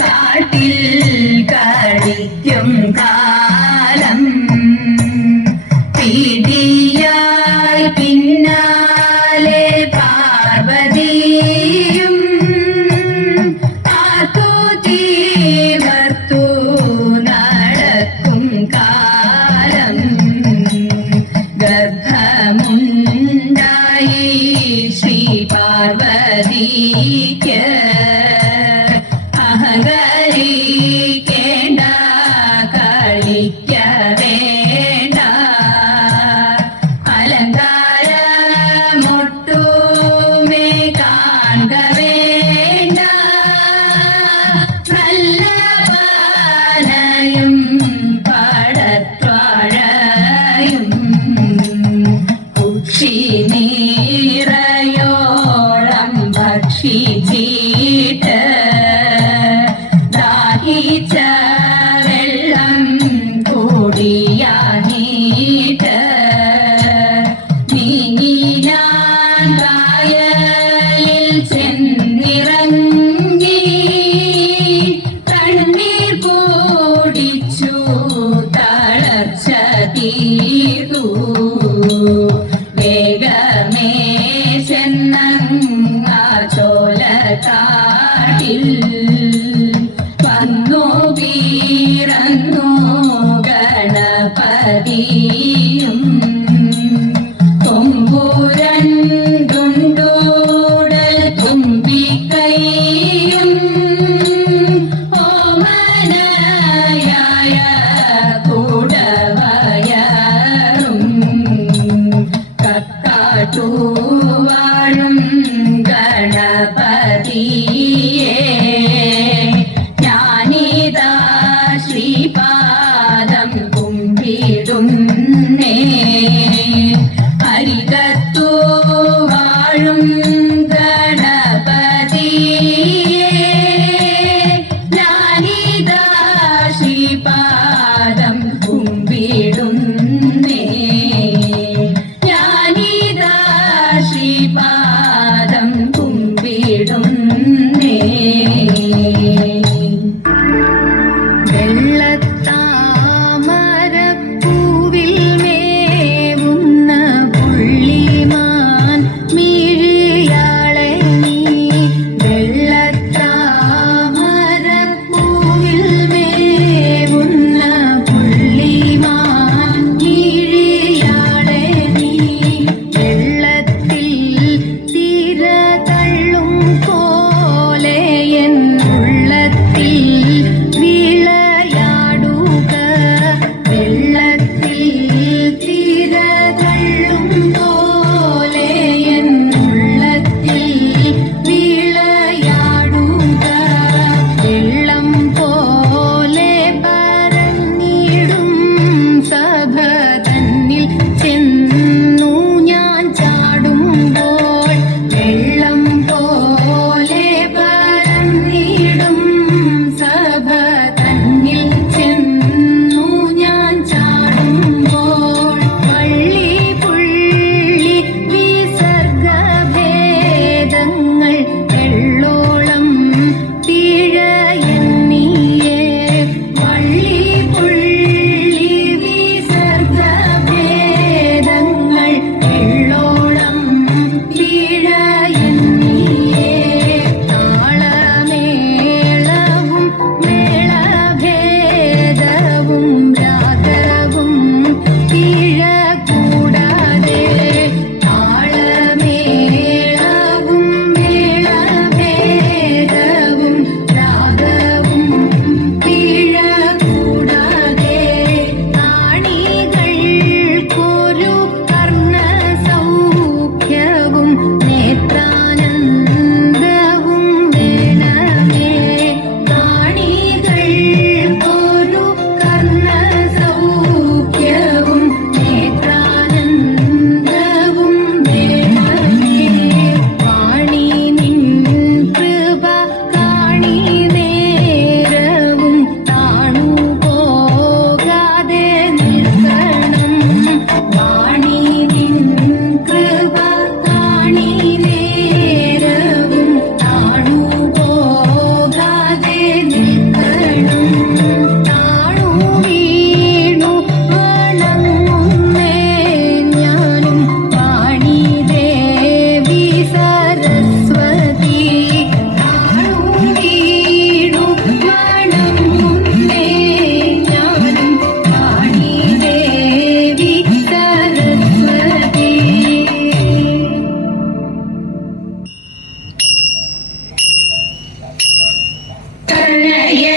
കാട്ടിൽ കളിക്കും കാ കളിക്കേണ്ട കളിക്ക വേണ്ട അലങ്കാര മൊട്ടുമേ കാണുക വേണ്ട നല്ല പാലയും പാടത്വാഴയും കുക്ഷി Habibi ne Karnaya